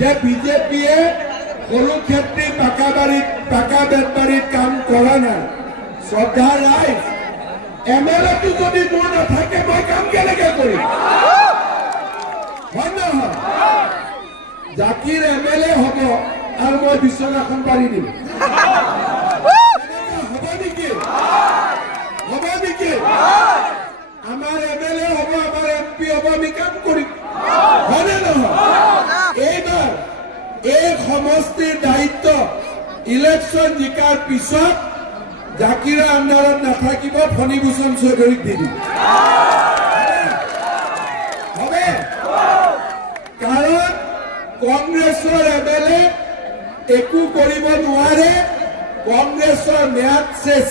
যে বিজেপিয়ে সৰুক্ষেত্ৰী পাকা বেতবাৰীত কাম কৰা নাই শ্ৰদ্ধা ৰাইজ এমএলএটো যদি মোৰ নাথাকে মই কাম কেনেকৈ কৰিম হয় নহয় জাকিৰ এমএলএ হ'ব আৰু মই বিছনাখন পাৰি দিম হ'ব নেকি আমাৰ এমএলএ হ'ব আমাৰ এমপি হ'ব আমি কাম কৰিম হয়নে নহয় এইবাৰ এই সমষ্টিৰ দায়িত্ব ইলেকশ্যন জিকাৰ পিছত জাকিৰৰ আণ্ডাৰত নাথাকিব ফণীভূষণ চৌধুৰীক দি দিম হবে কাৰণ কংগ্ৰেছৰ এমএলএ একো কৰিব নোৱাৰে কংগ্ৰেছৰ ম্যাদ শেষ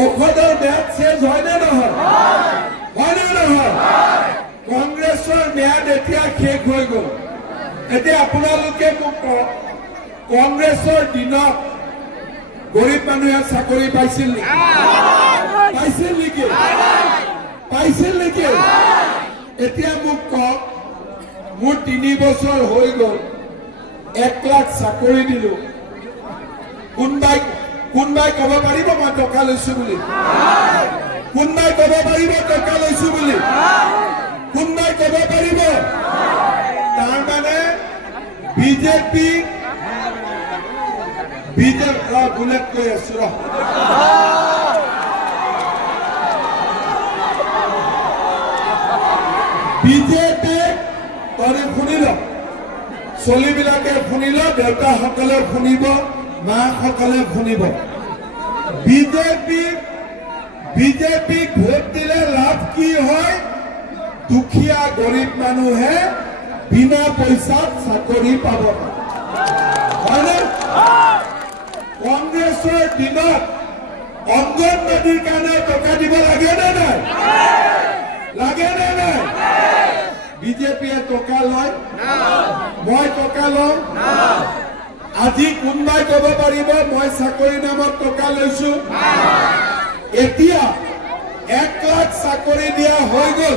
ঔষধৰ ম্যাদ শেষ হয়নে নহয় কংগ্ৰেছৰ ম্যাদ এতিয়া শেষ হৈ গ'ল এতিয়া আপোনালোকে মোক কওক কংগ্ৰেছৰ দিনত গৰীব মানুহে চাকৰি পাইছিল নেকি এতিয়া মোক কওক মোৰ 3 বছৰ হৈ গ'ল 1 লাখ চাকৰি দিলো কোনবাই ক'ব পাৰিব মই টকা লৈছো বুলি কোনবাই ক'ব পাৰিব টকা লৈছো বুলি কোনবাই ক'ব পাৰিব তাৰ মানে বিজেপি বুলেট কৈ আছো বিজেপি তই শুনিল চলিবিলাকে শুনিল দেউতাসকলে শুনিব মাসকলে শুনিব বিজেপিক ভোট দিলে লাভ কি হয় দুখীয়া গৰীব মানুহে বিনা পইচাত চাকৰি পাব হয়নে কংগ্ৰেছৰ দিনত অংগনবাদীৰ কাৰণে টকা দিব লাগে নে নাই বিজেপিয়ে টকা লয় মই টকা লওঁ আজি কোনবাই ক'ব পাৰিব মই চাকৰি নামত টকা লৈছো এতিয়া 1 লাখ চাকৰি দিয়া হৈ গ'ল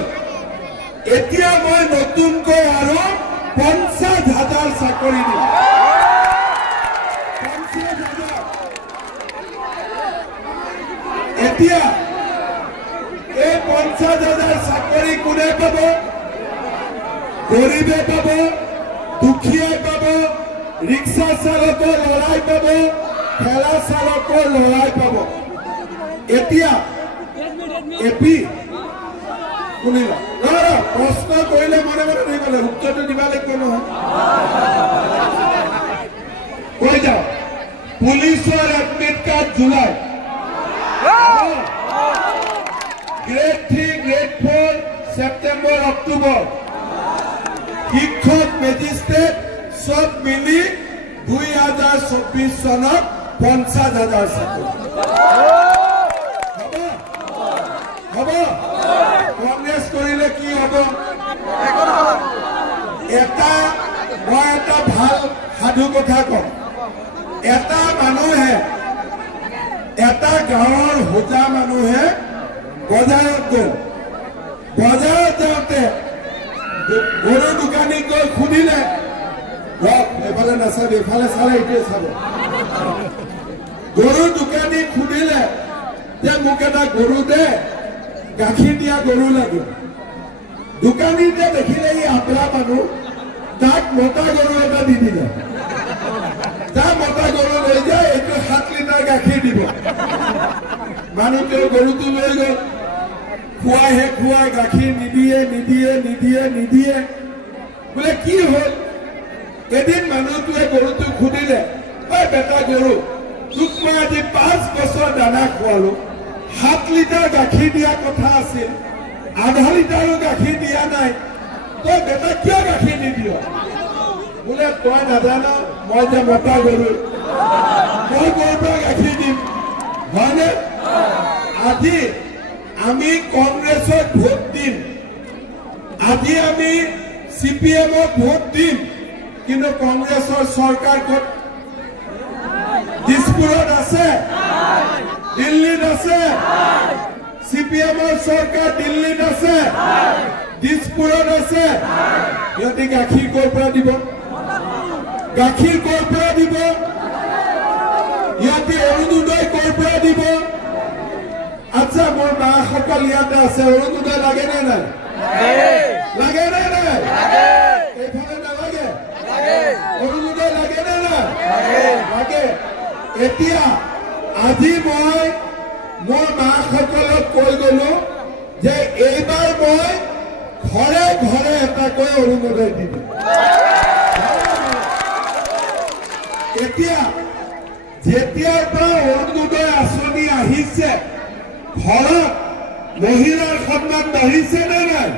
এতিয়া মই নতুনকৈ আৰু 50,000 চাকৰি দিম এতিয়া এই 50,000 চাকৰি কোনে পাব গৰীবে পাব দুখীয়াই পাব ৰিক্সা চালকৰ লৰাই পাব ঠেলা চালকৰ লৰাই পাব এতিয়া এপি শুনিল প্ৰশ্ন কৰিলে মনে মনে নিবলে উত্তৰটো দিব লাগিব নহয় কৈ যাও পুলিচৰ admit card July grade 3 grade 4 September October শিক্ষক মেজিষ্ট্ৰেট সব মিলি 2024 চনত 50,000 চাকৰি হ'ব কংগ্ৰেছ কৰিলে কি হ'ব মই এটা ভাল সাধু কথা কম এটা মানুহে এটা গাঁৱৰ হোজা মানুহে বজাৰত গ'ল বজাৰত যাওঁতে গৰু দোকানী গৈ সুধিলে এফালে নাচাবি এফালে চালে এইটোৱে চাব গৰু দোকানী সুধিলে যে মোক এটা গৰু দে গাখীৰ দিয়া গৰু লাগে দোকানীতে দেখিলে ই আপৰা মানুহ তাক মতা গৰু এটা দি দিলে তাৰ মতা গৰু লৈ যায় এইটো 7 লিটাৰ গাখীৰ দিব মানুহটোৱে গৰুটো লৈ গ'ল খুৱাই গাখীৰ নিদিয়ে বোলে কি হ'ল এদিন মানুহটোৱে গৰুটোক সুধিলে ঐ বেটা গৰু তোক মই আজি 5 বছৰ দানা খোৱালো 7 লিটাৰ গাখীৰ দিয়া কথা আছিল আধা লিটাৰো গাখীৰ দিয়া নাই তই বেটা কিয় গাখীৰ নিদিয় বোলে তই নাজান মই যে মতা গৰু মই ক'ৰ পৰা গাখীৰ দিম হয়নে আজি আমি কংগ্ৰেছক ভোট দিম আজি আমি সিপিএমক ভোট দিম কিন্তু কংগ্ৰেছৰ চৰকাৰ ক'ত দিছপুৰত আছে দিল্লীত আছে সিপিএমৰ চৰকাৰ দিল্লীত আছে দিছপুৰত আছে সিহঁতে গাখীৰ ক'ৰ পৰা দিব গাখীৰ ক'ৰ পৰা দিব ইয়াতে অৰুণোদয় ক'ৰ পৰা দিব আচ্ছা মোৰ মাসকল ইয়াতে আছে অৰুণোদয় লাগে নে নাই লাগে নে নাই এইফালে নালাগে অৰুণোদয় লাগে নে নাই লাগে এতিয়া আজি মই মোৰ মাসকলক কৈ গলো যে এইবাৰ মই ঘৰে ঘৰে এটাকৈ অৰুণোদয় দিম এতিয়া যেতিয়াৰ পৰা অৰুণোদয় আঁচনি আহিছে ঘৰত মহিলাৰ সন্মান বাঢ়িছে নে নাই